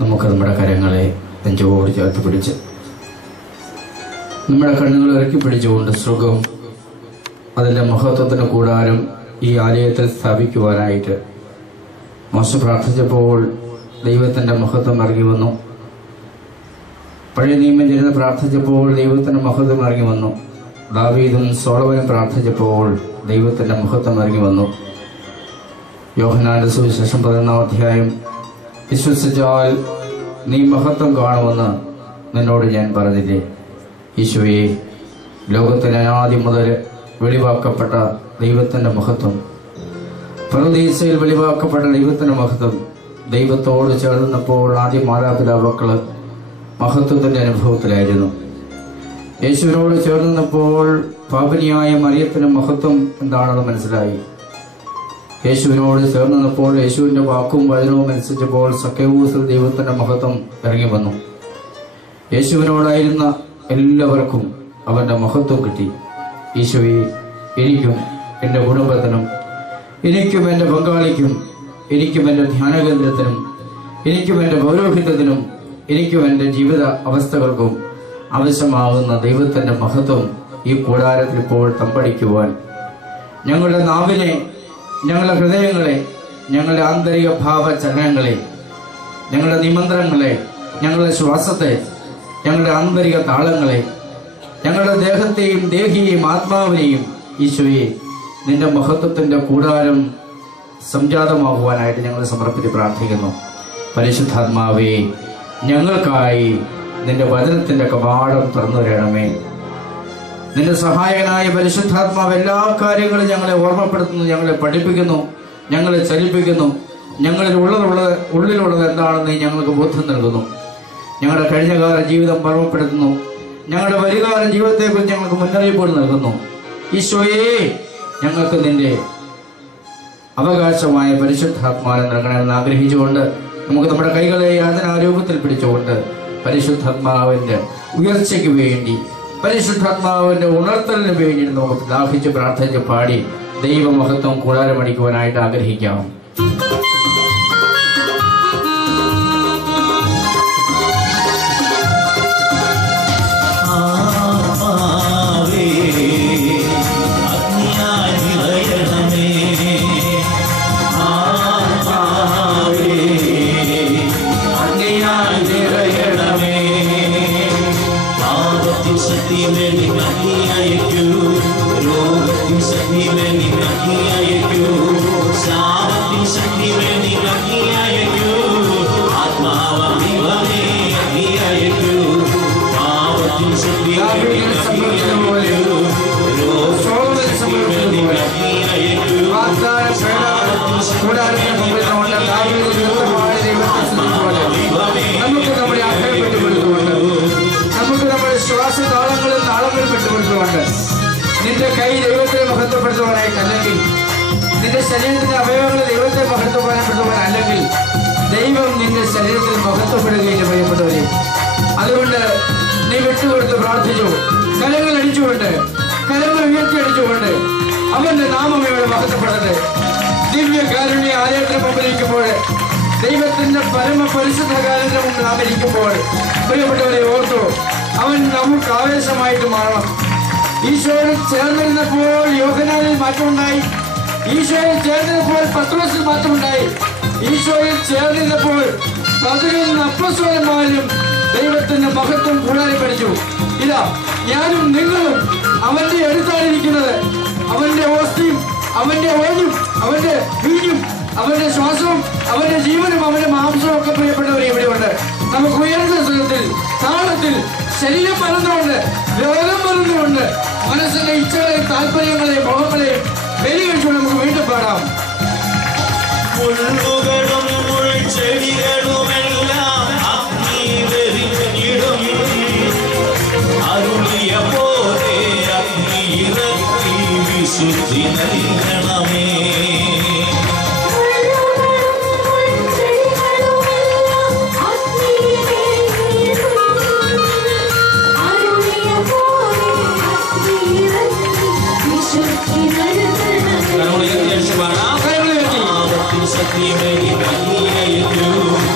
നമുക്ക് നമ്മുടെ കരങ്ങളെ നെഞ്ചോട് ചേർത്ത് പിടിച്ച് നമ്മുടെ കണ്ണുകൾ ഇറക്കി പിടിച്ചുകൊണ്ട് സുഖം അതിൻ്റെ മഹത്വത്തിന് കൂടാരം ഈ ആലയത്തിൽ സ്ഥാപിക്കുവാനായിട്ട് മോശ പ്രാർത്ഥിച്ചപ്പോൾ ദൈവത്തിൻ്റെ മഹത്വം ഇറങ്ങി വന്നു. പഴയ നിയമം ജനത പ്രാർത്ഥിച്ചപ്പോൾ ദൈവത്തിൻ്റെ മഹത്വം ഇറങ്ങി വന്നു. ദാവീദും സോളമനും പ്രാർത്ഥിച്ചപ്പോൾ ദൈവത്തിൻ്റെ മഹത്വം ഇറങ്ങി വന്നു. യോഹന്നാന്റെ സുവിശേഷം 11-ാം അധ്യായം, വിശ്വസിച്ചാൽ നീ മഹത്വം കാണുമെന്ന് നിന്നോട് ഞാൻ പറഞ്ഞില്ലേ. ഈശോയെ, ലോകത്തിന് അനാദ്യം മുതൽ വെളിവാക്കപ്പെട്ട ദൈവത്തിൻ്റെ മഹത്വം, പരദീസയിൽ വെളിവാക്കപ്പെട്ട ദൈവത്തിൻ്റെ മഹത്വം ദൈവത്തോട് ചേർന്നപ്പോൾ ആദ്യ മാതാപിതാക്കൾ മഹത്വത്തിൻ്റെ അനുഭവത്തിലായിരുന്നു. യേശുവിനോട് ചേർന്നപ്പോൾ പാപിനിയായ മറിയത്തിന് മഹത്വം എന്താണെന്ന് മനസ്സിലായി. യേശുവിനോട് ചേർന്നപ്പോൾ യേശുവിൻ്റെ വാക്കും വചനവും അനുസരിച്ചപ്പോൾ സക്കേവൂസിൽ ദൈവത്തിൻ്റെ മഹത്വം ഇറങ്ങി വന്നു. യേശുവിനോടായിരുന്ന എല്ലാവർക്കും അവൻ്റെ മഹത്വം കിട്ടി. ഈശോയെ, എനിക്കും എൻ്റെ കുടുംബത്തിനും, എനിക്കും എൻ്റെ പങ്കാളിക്കും, എനിക്കും എൻ്റെ ധ്യാനകേന്ദ്രത്തിനും, എനിക്കും എൻ്റെ പൗരോഹിത്യത്തിനും, എനിക്കും എൻ്റെ ജീവിത അവസ്ഥകൾക്കും ആവശ്യമാകുന്ന ദൈവത്തിൻ്റെ മഹത്വം ഈ കൂടാരത്തിൽ ഇപ്പോൾ തമ്പടിക്കുവാൻ ഞങ്ങളുടെ നാവിനെ, ഞങ്ങളുടെ ഹൃദയങ്ങളെ, ഞങ്ങളുടെ ആന്തരിക ഭാവചലനങ്ങളെ, ഞങ്ങളുടെ നിമന്ത്രങ്ങളെ, ഞങ്ങളുടെ ശ്വാസത്തെ, ഞങ്ങളുടെ ആന്തരിക താളങ്ങളെ, ഞങ്ങളുടെ ദേഹത്തെയും ദേഹിയെയും ആത്മാവിനെയും ഈശോയെ നിന്റെ മഹത്വത്തിൻ്റെ കൂടാരം സംജാതമാകുവാനായിട്ട് ഞങ്ങൾ സമർപ്പിച്ച് പ്രാർത്ഥിക്കുന്നു. പരിശുദ്ധാത്മാവേ, ഞങ്ങൾക്കായി നിന്റെ വചനത്തിൻ്റെ കവാടം തുറന്നു തരണമേ. നിന്റെ സഹായകനായ പരിശുദ്ധാത്മാവ് എല്ലാ കാര്യങ്ങളും ഞങ്ങളെ ഓർമ്മപ്പെടുത്തുന്നു, ഞങ്ങളെ പഠിപ്പിക്കുന്നു, ഞങ്ങളെ ചലിപ്പിക്കുന്നു. ഞങ്ങളിൽ ഉള്ളിലുള്ളത് എന്താണെന്ന് ഞങ്ങൾക്ക് ബോധ്യം നൽകുന്നു. ഞങ്ങളുടെ കഴിഞ്ഞകാല ജീവിതം ഓർമ്മപ്പെടുത്തുന്നു. ഞങ്ങളുടെ വരുകാല ജീവിതത്തെക്കുറിച്ച് ഞങ്ങൾക്ക് മുന്നറിയിപ്പുകൾ നൽകുന്നു. ഈശോയെ, ഞങ്ങൾക്ക് നിന്റെ അവകാശമായ പരിശുദ്ധാത്മാവിനെ നൽകണമെന്ന് ആഗ്രഹിച്ചുകൊണ്ട് നമുക്ക് നമ്മുടെ കൈകളെ യാതനാരൂപത്തിൽ പിടിച്ചുകൊണ്ട് പരിശുദ്ധാത്മാവിൻ്റെ ഉയർച്ചയ്ക്ക് വേണ്ടി, പരിശുദ്ധാത്മാവിൻ്റെ ഉണർത്തലിന് വേണ്ടി നമുക്ക് ദാഹിച്ച് പ്രാർത്ഥിച്ച് പാടി ദൈവമഹത്വം കൂടാരമടിക്കുവാനായിട്ട് ആഗ്രഹിക്കാം. നിന്റെ കൈ ദൈവത്തെ മഹത്വപ്പെടുത്തുവാനായിട്ടല്ലെങ്കിൽ, നിന്റെ ശരീരത്തിന്റെ അവയവങ്ങൾ ദൈവത്തെ മഹത്വപ്പെടുത്തുവാനല്ലെങ്കിൽ ദൈവം നിന്റെ ശരീരത്തിൽ മഹത്വപ്പെടുകയില്ല പ്രിയപ്പെട്ടവരെ. അതുകൊണ്ട് നീ വിട്ടുകൊടുത്ത് പ്രാർത്ഥിച്ചു, കരങ്ങൾ അടിച്ചുകൊണ്ട്, കരങ്ങൾ ഉയർത്തിയടിച്ചുകൊണ്ട് അവന്റെ നാമം ഇവിടെ മഹത്വപ്പെടട്ടെ. ദിവ്യ കാരുണ്യ ആലയത്തിന് മുമ്പിലിരിക്കുമ്പോൾ, ദൈവത്തിന്റെ പരമ പരിശുദ്ധ കാലത്തിന് മുമ്പിൽ നാം ഇരിക്കുമ്പോൾ പ്രിയപ്പെട്ടവരെ ഓർത്തു, അവൻ നമുക്ക് ആവേശമായിട്ട് മാറണം. ഈശോയിൽ ചേർന്നിരുന്നപ്പോൾ യോഹന്നാനിൽ മാറ്റമുണ്ടായി. ഈശോയിൽ ചേർന്നിരുന്നപ്പോൾ പത്രോസിൽ മാറ്റമുണ്ടായി. ഈശോയിൽ ചേർന്നിരുന്നപ്പോൾ 11 അപ്പോസ്തലന്മാരും ദൈവത്തിന്റെ മഹത്വം കൂടാതെ പഠിച്ചു. ഇതാ ഞാനും നിങ്ങളും അവന്റെ അടുത്തായിരിക്കുന്നത്. അവന്റെ ഓസ്തിയും അവന്റെ ഓഞ്ഞും അവന്റെ വീഞ്ഞും അവന്റെ ശ്വാസവും അവന്റെ ജീവനും അവന്റെ മാംസവും ഒക്കെ പ്രിയപ്പെട്ടവരെ ഇവിടെയുണ്ട്. നമുക്ക് ഉയർന്ന സ്വരത്തിൽ, താളത്തിൽ, ശരീരം മറന്നുകൊണ്ട്, രോഗം മറന്നുകൊണ്ട്, മനസ്സിന്റെ ഇച്ഛകളെയും താല്പര്യങ്ങളെയും മോഹങ്ങളെയും ബലികഴിച്ചുകൊണ്ട് നമുക്ക് വീണ്ടും പാടാം. Sati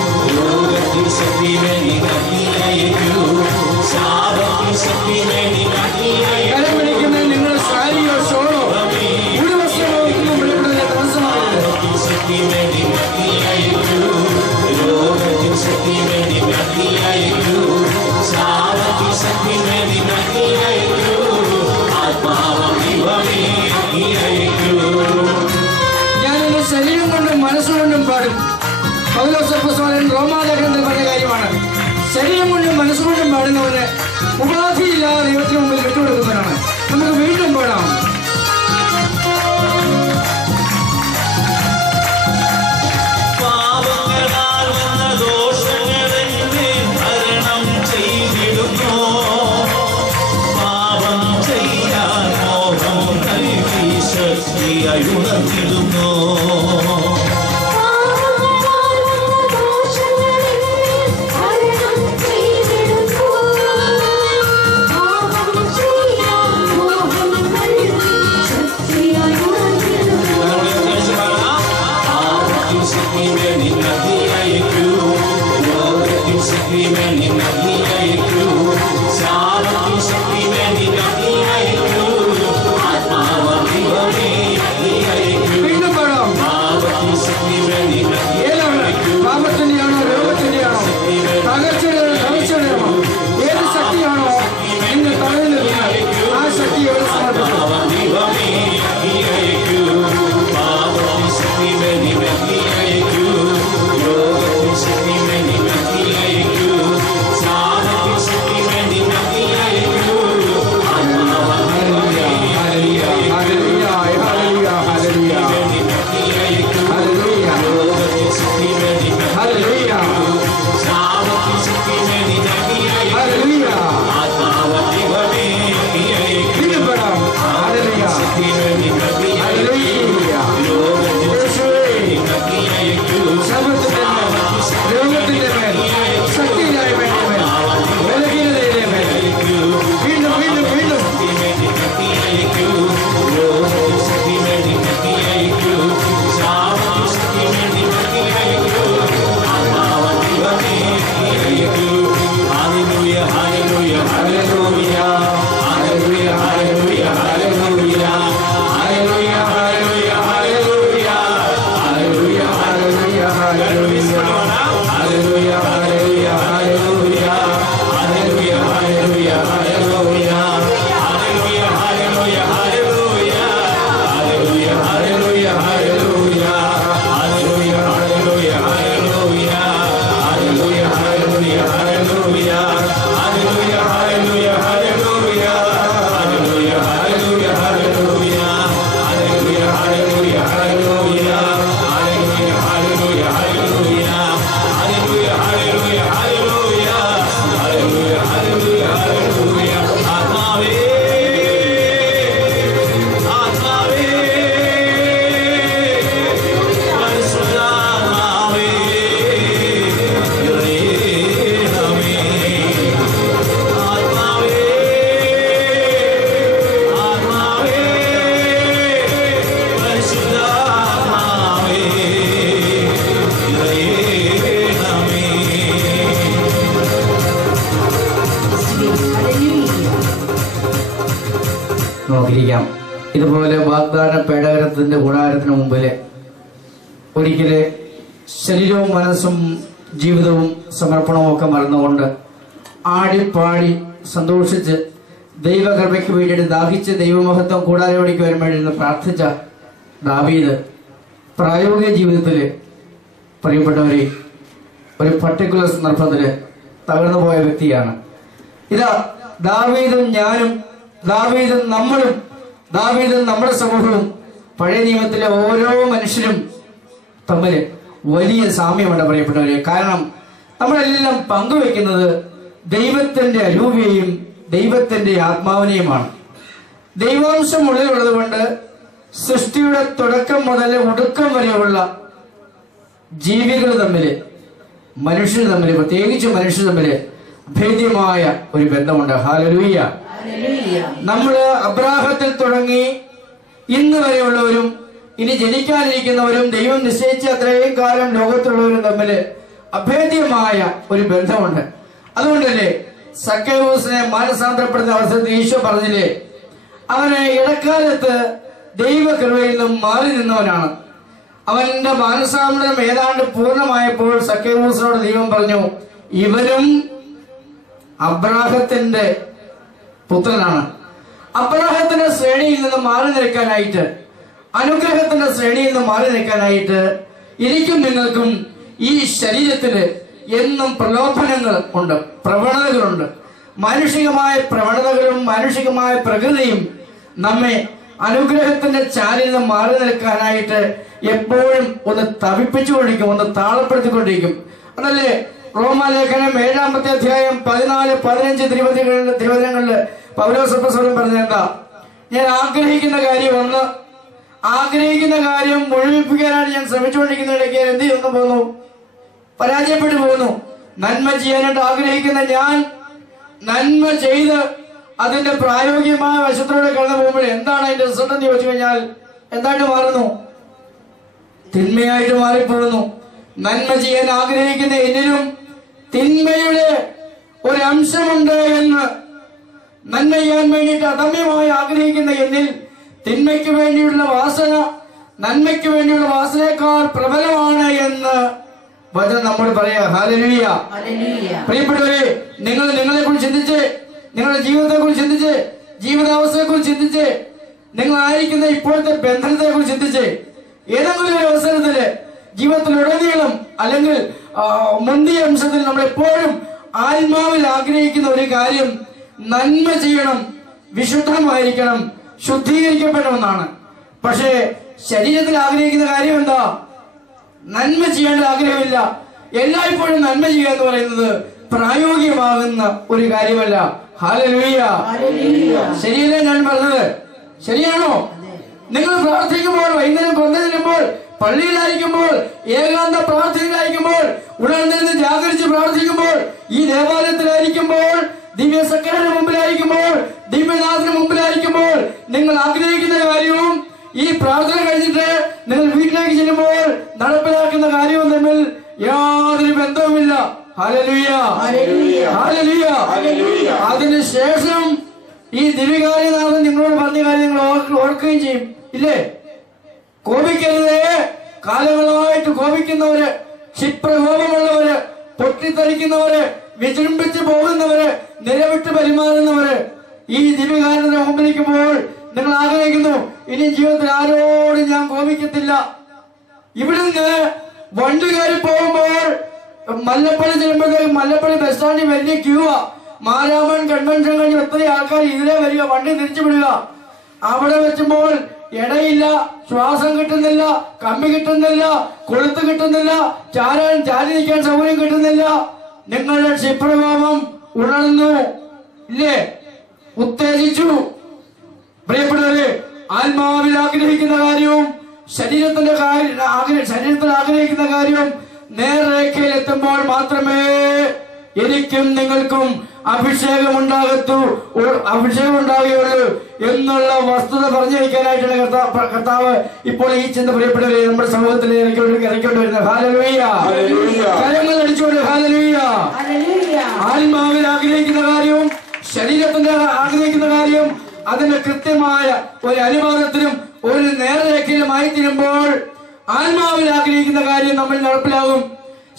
അപ്പോസ്തലൻ റോമാലേഖനത്തിൽ പറഞ്ഞ കാര്യമാണ്. ശരീരം കൊണ്ടും മനസ്സുകൊണ്ടും പാടുന്നവന് ഉപാധിയില്ലാതെ ദൈവത്തിന് മുമ്പിൽ വിട്ടുകൊടുക്കുന്നവനാണ്. നമുക്ക് വീണ്ടും പാടാം. ഇതുപോലെ വാഗ്ദാന പേടകത്തിന്റെ കൂടാരത്തിന് മുമ്പില് ഒരിക്കല് ശരീരവും മനസ്സും ജീവിതവും സമർപ്പണവും ഒക്കെ മറന്നുകൊണ്ട് ആടിപ്പാടി സന്തോഷിച്ച് ദൈവകൃപയ്ക്ക് വേണ്ടിയിട്ട് ദാഹിച്ച് ദൈവമഹത്വം കൂടാരയോടേക്ക് വരുമ്പോഴെന്ന് പ്രാർത്ഥിച്ച ദാവീദ് പ്രായോഗിക ജീവിതത്തില് പ്രിയപ്പെട്ടവരെ ഒരു പർട്ടിക്കുലർ സന്ദർഭത്തില് തകർന്നു പോയ വ്യക്തിയാണ്. ഇതാ ദാവീദും ഞാനും, ദാവീദും നമ്മളും, ദാവീദും നമ്മുടെ സമൂഹവും പഴയ നിയമത്തിലെ ഓരോ മനുഷ്യരും തമ്മിൽ വലിയ സാമ്യമുണ്ട് പ്രിയപ്പെട്ടവരെ. കാരണം നമ്മളെല്ലാം പങ്കുവെക്കുന്നത് ദൈവത്തിന്റെ അരൂപിയെയും ദൈവത്തിന്റെ ആത്മാവിനെയുമാണ്. ദൈവാംശം ഉള്ളിലുള്ളത് കൊണ്ട് സൃഷ്ടിയുടെ തുടക്കം മുതൽ ഒടുക്കം വരെയുള്ള ജീവികൾ തമ്മില്, മനുഷ്യർ തമ്മില്, പ്രത്യേകിച്ച് മനുഷ്യർ തമ്മില് ഭേദ്യമായ ഒരു ബന്ധമുണ്ട്. ഹല്ലേലൂയ. നമ്മള് അബ്രാഹത്തിൽ തുടങ്ങി ഇന്ന് വരെയുള്ളവരും ഇനി ജനിക്കാനിരിക്കുന്നവരും ദൈവം നിശ്ചയിച്ച അത്രയും കാലം ലോകത്തുള്ളവരും തമ്മില് അഭേദ്യമായ ഒരു ബന്ധമുണ്ട്. അതുകൊണ്ടല്ലേ സക്കേവൂസിനെ മാനസാന്തരപ്പെടുന്ന അവസരത്തിൽ ഈശോ പറഞ്ഞില്ലേ, അവനെ ഇടക്കാലത്ത് ദൈവകൃപയിൽ നിന്നും മാറി നിന്നവനാണ്. അവന്റെ മാനസാന്തരം ഏതാണ്ട് പൂർണ്ണമായപ്പോൾ സക്കേവൂസിനോട് ദൈവം പറഞ്ഞു, ഇവരും അബ്രാഹത്തിന്റെ പുത്രനാണ്. അബ്രാഹത്തിന്റെ ശ്രേണിയിൽ നിന്ന് മാറി നിൽക്കാനായിട്ട്, അനുഗ്രഹത്തിന്റെ ശ്രേണിയിൽ നിന്ന് മാറി നിൽക്കാനായിട്ട് എനിക്കും നിങ്ങൾക്കും ഈ ശരീരത്തില് എന്നും പ്രലോഭനങ്ങൾ ഉണ്ട്, പ്രവണതകളുണ്ട്. മാനുഷികമായ പ്രവണതകളും മാനുഷികമായ പ്രകൃതിയും നമ്മെ അനുഗ്രഹത്തിന്റെ ചാലിൽ നിന്ന് മാറി നിൽക്കാനായിട്ട് എപ്പോഴും ഒന്ന് തവിപ്പിച്ചുകൊണ്ടിരിക്കും, ഒന്ന് താളപ്പെടുത്തിക്കൊണ്ടിരിക്കും. അതല്ലേ റോമാലേഖനം 7-ാമത്തെ അധ്യായം 14-15 തിരുവചനങ്ങളിൽ പൗലോസ് അപ്പോസ്തലൻ പറഞ്ഞത് എന്താ? ഞാൻ ആഗ്രഹിക്കുന്ന കാര്യം മുഴുവിപ്പിക്കാനാണ് ഞാൻ ശ്രമിച്ചുകൊണ്ടിരിക്കുന്ന ഇടയ്ക്ക് എന്ത് ചെയ്യുന്നു പോകുന്നു? പരാജയപ്പെട്ടു പോകുന്നു. നന്മ ചെയ്യാനായിട്ട് ആഗ്രഹിക്കുന്ന ഞാൻ നന്മ ചെയ്ത് അതിന്റെ പ്രായോഗികമായ വശത്തിലൂടെ കടന്നു പോകുമ്പോൾ എന്താണ് അതിന്റെ റിസൾട്ട് എന്ന് ചോദിച്ചു കഴിഞ്ഞാൽ എന്തായിട്ട് മാറുന്നു? തിന്മയായിട്ട് മാറിപ്പോകുന്നു. നന്മ ചെയ്യാൻ ആഗ്രഹിക്കുന്ന എന്നിലും തിന്മയുടെ ഒരു അംശമുണ്ട് എന്ന്, നന്മ ചെയ്യാൻ വേണ്ടിയിട്ട് അദമ്യമായി ആഗ്രഹിക്കുന്ന എന്നിൽ തിന്മയ്ക്ക് വേണ്ടിയുള്ള വാസന നന്മയ്ക്ക് വേണ്ടിയുള്ള വാസനയേക്കാൾ പ്രബലമാണ് എന്ന് വചനം നമ്മോട് പറയാ. ഹല്ലേലൂയ. പ്രിയപ്പെട്ടവരെ, നിങ്ങൾ നിങ്ങളെ കുറിച്ച് ചിന്തിച്ച്, നിങ്ങളുടെ ജീവിതത്തെ കുറിച്ച് ചിന്തിച്ച്, ജീവിതാവസ്ഥയെ കുറിച്ച് ചിന്തിച്ച്, നിങ്ങളായിരിക്കുന്ന ഇപ്പോഴത്തെ ബന്ധനത്തെ കുറിച്ച് ചിന്തിച്ച്, ഏതെങ്കിലും ഒരു അവസരത്തില് ജീവിതത്തിലുടനീളം അല്ലെങ്കിൽ മുന്തിയ അംശത്തിൽ നമ്മൾ എപ്പോഴും ആത്മാവിൽ ആഗ്രഹിക്കുന്ന ഒരു കാര്യം നന്മ ചെയ്യണം, വിശുദ്ധമായിരിക്കണം, ശുദ്ധീകരിക്കപ്പെടണമെന്നാണ്. പക്ഷേ ശരീരത്തിൽ ആഗ്രഹിക്കുന്ന കാര്യം എന്താ? നന്മ ചെയ്യേണ്ട ആഗ്രഹമില്ല. എല്ലായ്പ്പോഴും നന്മ ചെയ്യുക എന്ന് പറയുന്നത് പ്രായോഗികമാകുന്ന ഒരു കാര്യമല്ല. ഹല്ലേലൂയ. ശരിയല്ലേ ഞാൻ പറഞ്ഞത്? ശരിയാണോ? നിങ്ങൾ പ്രാർത്ഥിക്കുമ്പോൾ, വൈകുന്നേരം കൊണ്ടുവരുമ്പോൾ, പള്ളിയിലായിരിക്കുമ്പോൾ, ഏകാന്ത പ്രാർത്ഥനയിലായിരിക്കുമ്പോൾ, ഉണർന്നിരുന്ന് ജാഗരിച്ച് പ്രാർത്ഥിക്കുമ്പോൾ, ഈ ദേവാലയത്തിലായിരിക്കുമ്പോൾ, ദിവ്യ സെക്രട്ടറിയുടെ മുമ്പിലായിരിക്കുമ്പോൾ, ദിവ്യനാഥന് മുമ്പിലായിരിക്കുമ്പോൾ, നിങ്ങൾ ആഗ്രഹിക്കുന്ന കാര്യവും ഈ പ്രാർത്ഥന കഴിഞ്ഞിട്ട് നിങ്ങൾ വീട്ടിലേക്ക് ചെല്ലുമ്പോൾ നടപ്പിലാക്കുന്ന കാര്യവും തമ്മിൽ യാതൊരു ബന്ധവുമില്ല. ഹല്ലേലൂയ. ഹല്ലേലൂയ. അതിനുശേഷം ഈ ദിവ്യകാര്യനാഥൻ നിങ്ങളോട് പറഞ്ഞ കാര്യം നിങ്ങൾ ഓർക്കുകയും ചെയ്യും, ഇല്ലേ? കോപിക്കരുതേ. കാലങ്ങളായിട്ട് കോപിക്കുന്നവര്, ക്ഷിപ്രകോപമുള്ളവര്, പൊട്ടിത്തെറിക്കുന്നവര്, വിജൃംഭിച്ച് പോകുന്നവര്, നിലവിട്ട് പെരുമാറുന്നവര് ഈ ദിവ്യകാര്യന്റെ മുമ്പിലിരിക്കുമ്പോൾ നിങ്ങൾ ആഗ്രഹിക്കുന്നു, ഇനി ജീവിതത്തിൽ ആരോടും ഞാൻ കോപിക്കത്തില്ല. ഇവിടുന്ന് വണ്ടി കയറി പോകുമ്പോൾ മല്ലപ്പള്ളി ചെല്ലുമ്പോഴത്തേക്ക് മല്ലപ്പള്ളി ബസ് സ്റ്റാൻഡിൽ വലിയ ക്യൂവാ. മാരാമൺ കൺവെൻഷൻ കഴിഞ്ഞ് ഒത്തിരി ആൾക്കാർ ഇതിലെ വരിക, വണ്ടി തിരിച്ചു വിടുക. അവിടെ വെച്ചുമ്പോൾ ഇടയില്ല, ശ്വാസം കിട്ടുന്നില്ല, കമ്പി കിട്ടുന്നില്ല, കൊളുത്ത് കിട്ടുന്നില്ല, ചാരി നിൽക്കാൻ സൗകര്യം കിട്ടുന്നില്ല. നിങ്ങളുടെ ക്ഷിപ്രകോപം ഉണർന്നു, ഇല്ലേ? ഉത്തേജിച്ചു. പ്രിയപ്പെട്ടവരെ, ആത്മാവിൽ ആഗ്രഹിക്കുന്ന കാര്യവും ശരീരത്തിൽ ആഗ്രഹിക്കുന്ന കാര്യവും നേർരേഖയിൽ എത്തുമ്പോൾ മാത്രമേ എനിക്കും നിങ്ങൾക്കും അഭിഷേകം ഉണ്ടാകുകയുള്ളൂ എന്നുള്ള വസ്തുത പറഞ്ഞു വയ്ക്കാനായിട്ടാണ് കർത്താവ് ഇപ്പോൾ ഈ ചിന്ത പ്രിയപ്പെട്ടവരെ നമ്മുടെ സമൂഹത്തിൽ ഇറക്കിക്കൊണ്ട് വരുന്നത്. ഹല്ലേലൂയ. കരങ്ങൾ അടിച്ചുകൊണ്ട് ഹല്ലേലൂയ. ആത്മാവിൽ ആഗ്രഹിക്കുന്ന കാര്യവും ശരീരത്തിന്റെ ആഗ്രഹിക്കുന്ന കാര്യവും അതിന് കൃത്യമായ ഒരു അനുപാതത്തിലും ഒരു നേർരേഖയിലുമായി തീരുമ്പോൾ ആത്മാവിൽ ആഗ്രഹിക്കുന്ന കാര്യം നമ്മൾ നടപ്പിലാകും.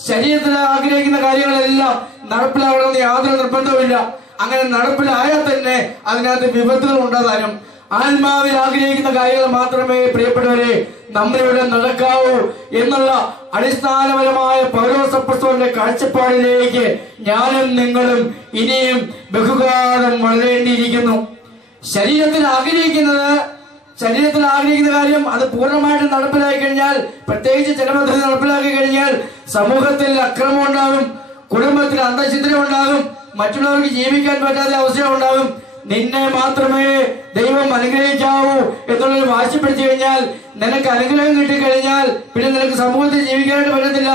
ശരീരത്തിൽ ആഗ്രഹിക്കുന്ന കാര്യങ്ങളെല്ലാം നടപ്പിലാകണമെന്ന് യാതൊരു നിർബന്ധവുമില്ല. അങ്ങനെ നടപ്പിലായാൽ തന്നെ അതിനകത്ത് വിപത്തുകൾ ഉണ്ടാകാനും. ആത്മാവിൽ ആഗ്രഹിക്കുന്ന കാര്യങ്ങൾ മാത്രമേ പ്രിയപ്പെട്ടവരെ നമ്മളിവിടെ നടക്കാവൂ എന്നുള്ള അടിസ്ഥാനപരമായ പൗലോസ് അപ്പോസ്തലന്റെ കാഴ്ചപ്പാടിലേക്ക് ഞാനും നിങ്ങളും ഇനിയും ബഹുകാലം വളരേണ്ടിയിരിക്കുന്നു. ശരീരത്തിൽ ആഗ്രഹിക്കുന്ന കാര്യം അത് പൂർണ്ണമായിട്ട് നടപ്പിലാക്കി കഴിഞ്ഞാൽ, പ്രത്യേകിച്ച് ചില പദ്ധതി നടപ്പിലാക്കി കഴിഞ്ഞാൽ സമൂഹത്തിൽ അക്രമം ഉണ്ടാകും, കുടുംബത്തിൽ അന്തഃഛിദ്രം ഉണ്ടാകും, മറ്റുള്ളവർക്ക് ജീവിക്കാൻ പറ്റാത്ത അവസ്ഥ ഉണ്ടാകും. നിന്നെ മാത്രമേ ദൈവം അനുഗ്രഹിക്കാവൂ എന്നുള്ളൊരു വാശി പിടിച്ചു കഴിഞ്ഞാൽ, നിനക്ക് അനുഗ്രഹം കിട്ടിക്കഴിഞ്ഞാൽ പിന്നെ നിനക്ക് സമൂഹത്തിൽ ജീവിക്കാനായിട്ട് പറ്റത്തില്ല.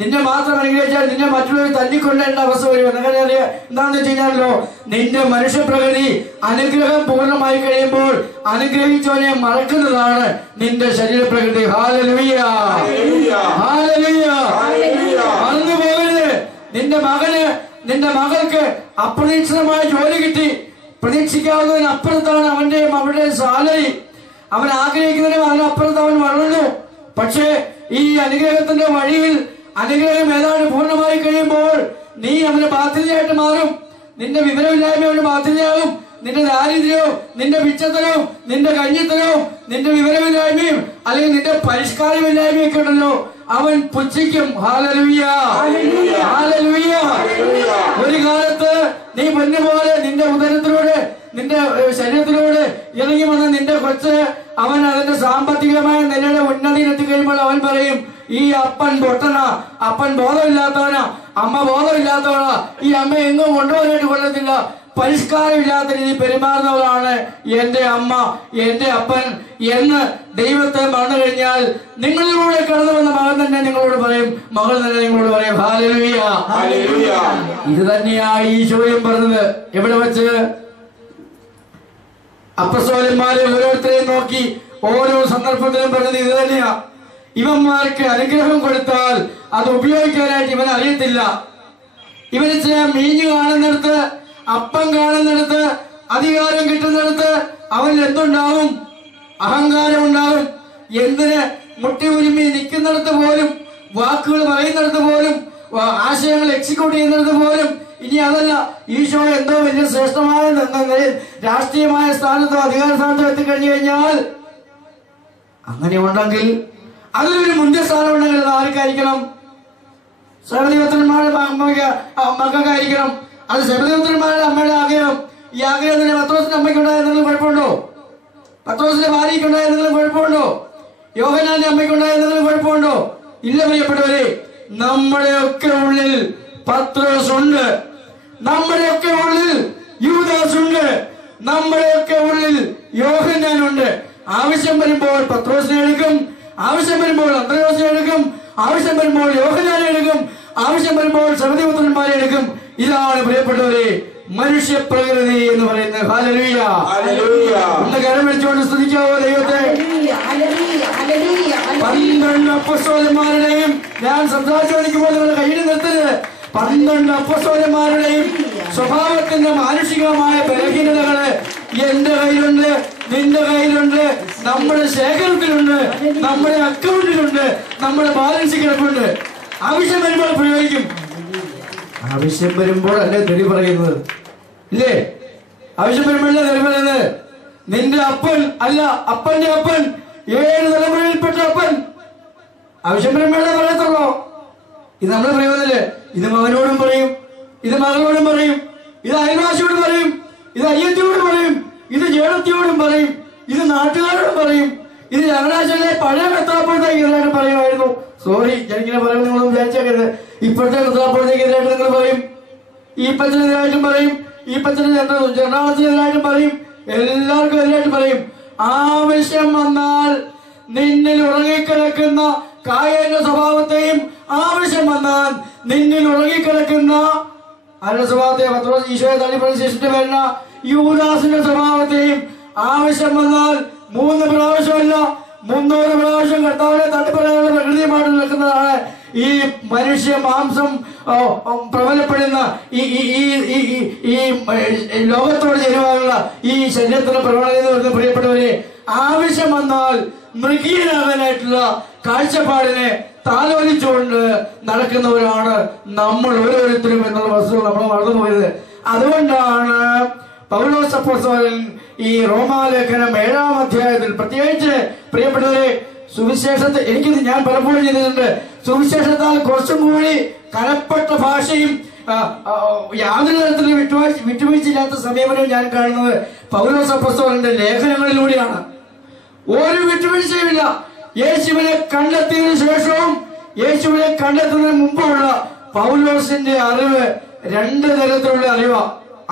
നിന്നെ മാത്രം അനുഗ്രഹിച്ചാൽ നിന്നെ മറ്റുള്ളവർ തല്ലിക്കൊള്ളേണ്ട അവസ്ഥ വരും. എന്താണെന്ന് വെച്ച് കഴിഞ്ഞാലോ, നിന്റെ മനുഷ്യപ്രകൃതി അനുഗ്രഹം പൂർണ്ണമായി കഴിയുമ്പോൾ അനുഗ്രഹിച്ചവനെ മറക്കുന്നതാണ് നിന്റെ ശരീരപ്രകൃതി. ഹല്ലേലൂയ. ഹല്ലേലൂയ. മറന്നു പോകരുത്. നിന്റെ മകൾക്ക് അപ്രതീക്ഷിതമായ ജോലി കിട്ടി. പ്രതീക്ഷിക്കാവുന്നതിന് അപ്പുറത്താണ് അവരുടെ സാലറി. അവൻ ആഗ്രഹിക്കുന്നതിനും അതിനപ്പുറത്ത് അവൻ വളർന്നു. പക്ഷേ ഈ അനുഗ്രഹത്തിന്റെ വഴിയിൽ അനുഗ്രഹം ഏതാണ്ട് പൂർണ്ണമായി കഴിയുമ്പോൾ നീ അവന് ബാധ്യതയായിട്ട് മാറും. നിന്റെ വിവരമില്ലായ്മ അവന് ബാധ്യതയാകും. നിന്റെ ദാരിദ്ര്യവും നിന്റെ പിച്ചത്തരവും നിന്റെ കഞ്ഞിത്തരവും നിന്റെ വിവരമില്ലായ്മയും അല്ലെങ്കിൽ നിന്റെ പരിഷ്കാരമില്ലായ്മയൊക്കെ ഉണ്ടല്ലോ, അവൻ പുച്ഛിക്കും. Hallelujah, hallelujah. ഒരു കാലത്ത് നീ പൊന്നുപോലെ നിന്റെ ഉദരത്തിലൂടെ നിന്റെ ശരീരത്തിലൂടെ ഇറങ്ങി വന്ന നിന്റെ കൊച്ച് അവൻ അതിന്റെ സാമ്പത്തികമായ നിലയുടെ ഉന്നതിയിലെത്തി കഴിയുമ്പോൾ അവൻ പറയും, ഈ അപ്പൻ പൊട്ടനാ, അപ്പൻ ബോധമില്ലാത്തവനാ, അമ്മ ബോധമില്ലാത്തവനാ, ഈ അമ്മ എങ്ങും കൊണ്ടുപോകാനായിട്ട് കൊള്ളത്തില്ല, പരിഷ്കാരമില്ലാത്ത രീതി പെരുമാറുന്നവരാണ് എന്റെ അമ്മ, എന്റെ അപ്പൻ എന്ന് ദൈവത്തെ മറന്നു കഴിഞ്ഞാൽ നിങ്ങളിലൂടെ കടന്നു വന്ന മകൻ തന്നെ നിങ്ങളോട് പറയും, മകൾ തന്നെ നിങ്ങളോട് പറയും ഹല്ലേലൂയ. ഇത് തന്നെയാ ഈശോയും പറഞ്ഞത്. എവിടെ വെച്ച്? അപ്പസ്തോലന്മാരെ ഓരോരുത്തരെയും നോക്കി ഓരോ സന്ദർഭത്തിലും പറഞ്ഞത് ഇത് തന്നെയാ. ഇവന്മാർക്ക് അനുഗ്രഹം കൊടുത്താൽ അത് ഉപയോഗിക്കാനായിട്ട് ഇവൻ അറിയത്തില്ല. ഇവന് മീഞ്ഞു കാണുന്നിടത്ത്, അപ്പം കാണുന്നിടത്ത്, അധികാരം കിട്ടുന്നിടത്ത് അവൻ എന്തുണ്ടാവും? അഹങ്കാരം ഉണ്ടാവും. എന്തിന്? മുട്ടി ഉരുമി നിൽക്കുന്നിടത്ത് പോലും, വാക്കുകൾ പറയുന്നിടത്ത് പോലും, ആശയങ്ങൾ എക്സിക്യൂട്ട് ചെയ്യുന്നിടത്ത് പോലും. ഇനി അതല്ല, ഈശോ എന്തോ വലിയ ശ്രേഷ്ഠമായ രാഷ്ട്രീയമായ സ്ഥാനത്തോ അധികാര സ്ഥാനത്തോ എത്തിക്കഴിഞ്ഞു കഴിഞ്ഞാൽ, അങ്ങനെ ഉണ്ടെങ്കിൽ അതിലൊരു മുന്തിയ സ്ഥാനം ഉണ്ടെങ്കിൽ ആർക്കായിരിക്കണം? സഹദേവത്തന്മാരുടെ മക്കൾക്കായിരിക്കണം. അത് സഹദേവത്തന്മാരുടെ അമ്മയുടെ ആഗ്രഹം. ഈ ആഗ്രഹത്തിന് പത്രോസിന്റെ അമ്മയ്ക്കുണ്ടായെന്തെങ്കിലും കുഴപ്പമുണ്ടോ? പത്രോസിന്റെ ഭാര്യയ്ക്കുണ്ടായെന്തെങ്കിലും കുഴപ്പമുണ്ടോ? യോഹന്നാന്റെ അമ്മയ്ക്കുണ്ടായെന്തെങ്കിലും കുഴപ്പമുണ്ടോ? ഇല്ല പ്രിയപ്പെട്ടവരെ. നമ്മുടെയൊക്കെ ഉള്ളിൽ പത്രോസ് ഉണ്ട്, നമ്മുടെയൊക്കെ ഉള്ളിൽ യൂദാസ് ഉണ്ട്, നമ്മുടെയൊക്കെ ഉള്ളിൽ യോഹന്നാനുണ്ട്. ആവശ്യം വരുമ്പോൾ പത്രോസിനെ എടുക്കും, ആവശ്യം വരുമ്പോൾ അന്ത്രയോസിനെ എടുക്കും, ആവശ്യം വരുമ്പോൾ യോഹന്നാനെ എടുക്കും, ആവശ്യം വരുമ്പോൾ സഹദേവപുത്രന്മാരെ എടുക്കും. ഇതാണ് പ്രിയപ്പെട്ടവരെ മനുഷ്യ പ്രകൃതി എന്ന് പറയുന്നത്. Hallelujah, hallelujah. ഒന്ന് കരം വെച്ചുകൊണ്ട് സ്തുതിക്കാവോ ദൈവത്തെ. 12 അപ്പോസ്തലന്മാരുടെയും, ഞാൻ സംസാരിച്ചുകൊണ്ടിരിക്കുമ്പോൾ നിങ്ങൾ കയ്യിൽ നിർത്തരുത്, 12 അപ്പോസ്തലന്മാരുടെയും സ്വഭാവത്തിന്റെ മാനുഷികമായ ബലഹീനതകള് എന്റെ കയ്യിലുണ്ട്, നിന്റെ കയ്യിലുണ്ട്, നമ്മുടെ ശേഖരത്തിലുണ്ട്, നമ്മുടെ അക്കൗണ്ടിലുണ്ട്, നമ്മുടെ ബാലൻസ് കിടപ്പുണ്ട്. ആവശ്യം വരുമ്പോൾ പ്രയോഗിക്കും. ആവശ്യം വരുമ്പോൾ അല്ലേ തെറി പറയുന്നത്? ഇല്ലേ? ആവശ്യം വരുമ്പോഴല്ലേ തെറി പറയുന്നത്? നിന്റെ അപ്പൻ അല്ല, അപ്പന്റെ അപ്പൻ, 7 തലമുറയിൽപ്പെട്ട അപ്പൻ ആവശ്യം വരുമ്പോഴേ പറയത്തുള്ളൂ. ഇത് നമ്മൾ പറയുന്നില്ലേ? ഇത് മകനോടും പറയും, ഇത് മകളോടും പറയും, ഇത് അയൽവാസിയോടും പറയും, ഇത് അയ്യത്തിയോടും പറയും, ഇത് ജേടത്തിയോടും പറയും, ഇത് നാട്ടുകാരോടും പറയും, ഇത് ഞങ്ങളാഴ്ചയിലെ പഴയ കത്താപ്പോഴത്തേക്ക് എതിരായിട്ട് പറയുമായിരുന്നു. സോറി, എനിക്കിങ്ങനെ പറയുമ്പോൾ നിങ്ങളൊന്നും വിചാരിച്ചേക്കരുത്. ഇപ്പോഴത്തെ കത്താപ്പോഴത്തേക്ക് എതിരായിട്ട് നിങ്ങൾ പറയും, ഈ പച്ചനെതിരായിട്ടും പറയും, ഈ പച്ചന് എറണാകുളത്തിനെതിരായിട്ടും പറയും, എല്ലാവർക്കും എതിരായിട്ട് പറയും. ആവശ്യം വന്നാൽ നിന്നിൽ ഉറങ്ങിക്കിടക്കുന്ന കായേന്റെ സ്വഭാവത്തെയും, ആവശ്യം വന്നാൽ നിന്നിൽ ഉറങ്ങിക്കിടക്കുന്ന ആരുടെ സ്വഭാവത്തെ? പത്രോസ് ഈശോയെ തള്ളിപ്പറഞ്ഞ ശേഷിട്ട് വരുന്ന യൂദാസിന്റെ സ്വഭാവത്തെയും, ആവശ്യം വന്നാൽ 3 പ്രാവശ്യമല്ല 300 പ്രാവശ്യം കർത്താവിനെ തള്ളിപ്പറയാനുള്ള പ്രകൃതിയുമായിട്ട് നിൽക്കുന്നതാണ് ഈ മനുഷ്യ മാംസം പ്രബലപ്പെടുന്ന ഈ ലോകത്തോട് ചേരുവാനുള്ള ഈ ശരീരത്തിന്റെ പ്രവണത എന്ന് പറയുന്ന പ്രിയപ്പെട്ടവരെ, ആവശ്യം വന്നാൽ മൃഗീയനാകാനായിട്ടുള്ള കാഴ്ചപ്പാടിനെ താലോലിച്ചുകൊണ്ട് നടക്കുന്നവരാണ് നമ്മൾ ഓരോരുത്തരും എന്നുള്ള വസ്തുത നമ്മൾ മറന്നുപോയത്. അതുകൊണ്ടാണ് പൗലോസ് അപ്പോസ്തലൻ ഈ റോമാലേഖനം 7-ാം അധ്യായത്തിൽ പ്രത്യേകിച്ച് പ്രിയപ്പെട്ടവരെ, സുവിശേഷത്തെ എനിക്കിത് ഞാൻ പലപ്പോഴും ചെയ്തിട്ടുണ്ട്, സുവിശേഷത്താൽ കുറച്ചും കൂടി കനപ്പെട്ട ഭാഷയും യാതൊരു തരത്തിലും വിട്ടുവീഴ്ചയില്ലാത്ത സമീപനവും ഞാൻ കാണുന്നത് പൗലോസ് അപ്പോസ്തലന്റെ ലേഖനങ്ങളിലൂടെയാണ്. ഒരു വിട്ടുവീഴ്ചയുമില്ല. യേശുവിനെ കണ്ടെത്തിയതിനു ശേഷവും യേശുവിനെ കണ്ടെത്തുന്നതിന് മുമ്പുള്ള പൗലോസിന്റെ അറിവ് 2 തരത്തിലുള്ള അറിവാ.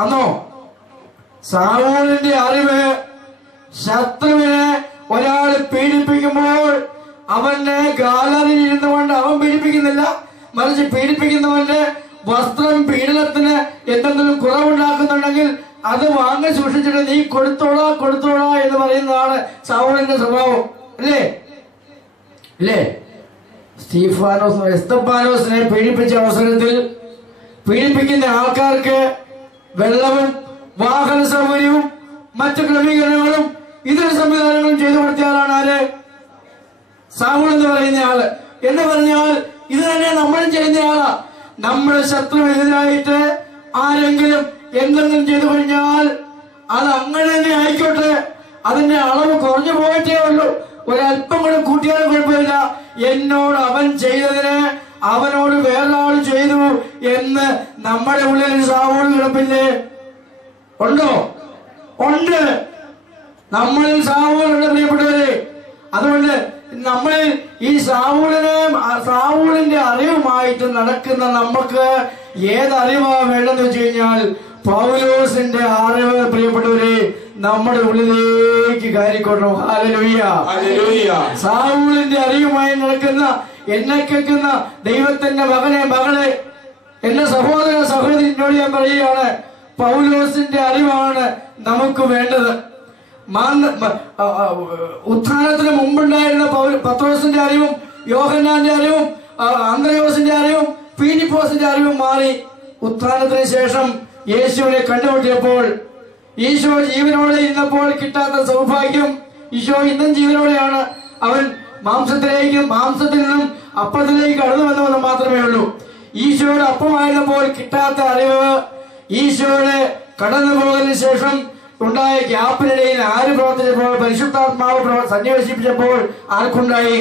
അന്നോ സാവൂളിന്റെ അറിവ്, ശത്രുവിനെ ഒരാൾ പീഡിപ്പിക്കുമ്പോൾ അവനെ ഗാലറിയിൽ ഇരുന്നുകൊണ്ട് അവൻ പീഡിപ്പിക്കുന്നില്ല, മറിച്ച് പീഡിപ്പിക്കുന്നവന്റെ വസ്ത്രം പീഡനത്തിന് എന്തെങ്കിലും കുറവുണ്ടാക്കുന്നുണ്ടെങ്കിൽ അത് വാങ്ങി സൂക്ഷിച്ചിട്ട് നീ കൊടുത്തോളാ എന്ന് പറയുന്നതാണ് സൗളിന്റെ സ്വഭാവം. അല്ലേ? എസ്തപ്പാനോസിനെ പീഡിപ്പിച്ച അവസരത്തിൽ പീഡിപ്പിക്കുന്ന ആൾക്കാർക്ക് വെള്ളവും വാഹന സൗകര്യവും മറ്റു ക്രമീകരണങ്ങളും ഇതര സംവിധാനങ്ങളും ചെയ്തു കൊടുത്തയാളാണ് ആര്? സൗൾ എന്ന് പറയുന്ന ആള്. എന്ന് പറഞ്ഞാൽ ഇത് തന്നെ നമ്മളും ചെയ്യുന്ന ആളാ. നമ്മുടെ ശത്രുവിനെതിരായിട്ട് ആരെങ്കിലും എന്തെങ്കിലും ചെയ്തു കഴിഞ്ഞാൽ അത് അങ്ങനെ തന്നെ ആയിക്കോട്ടെ, അതിന്റെ അളവ് കുറഞ്ഞു പോയിട്ടേ ഉള്ളൂ, ഒരല്പം കൂടെ കൂട്ടിയാലും കുഴപ്പമില്ല. എന്നോട് അവൻ ചെയ്തതിന് അവനോട് വേറൊരാൾ ചെയ്തു എന്ന് നമ്മുടെ ഉള്ളിൽ സാവൂൾ കിടപ്പില്ലേ? ഉണ്ടോ? ഉണ്ട്. നമ്മളിൽ സാവൂളുണ്ട് പ്രിയപ്പെട്ടവരെ. അതുകൊണ്ട് നമ്മളിൽ ഈ സാവൂളിന്റെ അറിവുമായിട്ട് നടക്കുന്ന നമുക്ക് ഏതറിവാ വേണ്ടെന്ന് വെച്ച് കഴിഞ്ഞാൽ പൗലോസിന്റെ അറിവ് പ്രിയപ്പെട്ടവരെ നമ്മുടെ ഉള്ളിലേക്ക് കയറിക്കൊള്ളണം. Hallelujah, hallelujah. സാവൂളിന്റെ അറിവുമായി നടക്കുന്ന എന്നെ കേൾക്കുന്ന ദൈവത്തിന്റെ മകനെ മകളെ, എന്റെ സഹോദര സഹോദരിയോട് ഞാൻ പറയുകയാണ്, പൗലോസിന്റെ അറിവാണ് നമുക്ക് വേണ്ടത്. ഉത്ഥാനത്തിന് മുമ്പുണ്ടായിരുന്ന പത്രോസിന്റെ അറിവും യോഹന്നാന്റെ അറിവും അന്ത്രയോസിന്റെ അറിവും ഫിലിപ്പോസിന്റെ അറിവും മാറി. ഉത്ഥാനത്തിന് ശേഷം യേശുവിനെ കണ്ടുമുട്ടിയപ്പോൾ, ഈശോ ജീവനോടെ ഇരുന്നപ്പോൾ കിട്ടാത്ത സൗഭാഗ്യം ഈശോ ഇന്നും ജീവനോടെയാണ്. അവൻ മാംസത്തിൽ നിന്നും അപ്പത്തിലേക്ക് കടന്നു വന്നവെന്ന് മാത്രമേ ഉള്ളൂ. ഈശോയുടെ അപ്പമായിരുന്നപ്പോൾ കിട്ടാത്ത അറിവ് ഈശോയുടെ കടന്നു പോയതിനു ശേഷം ഉണ്ടായ ഗ്യാപ്പിനിടയിൽ ആര് പ്രവർത്തിച്ചപ്പോൾ, പരിശുദ്ധാത്മാവ് സന്നിവേശിപ്പിച്ചപ്പോൾ ആർക്കുണ്ടായി?